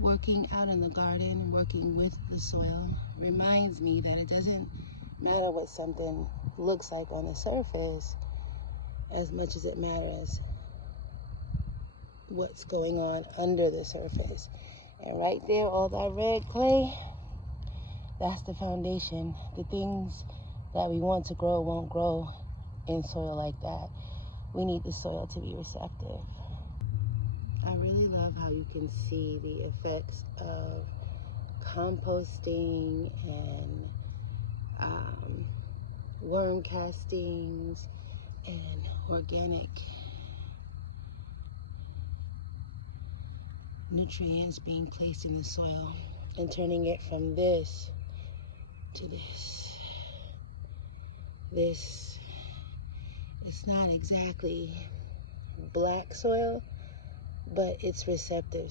Working out in the garden, working with the soil, reminds me that it doesn't matter what something looks like on the surface as much as it matters what's going on under the surface. And right there, all that red clay, that's the foundation. The things that we want to grow won't grow in soil like that. We need the soil to be receptive. I really love how you can see the effects of composting and worm castings and organic nutrients being placed in the soil and turning it from this to this. This, it's not exactly black soil, but it's receptive.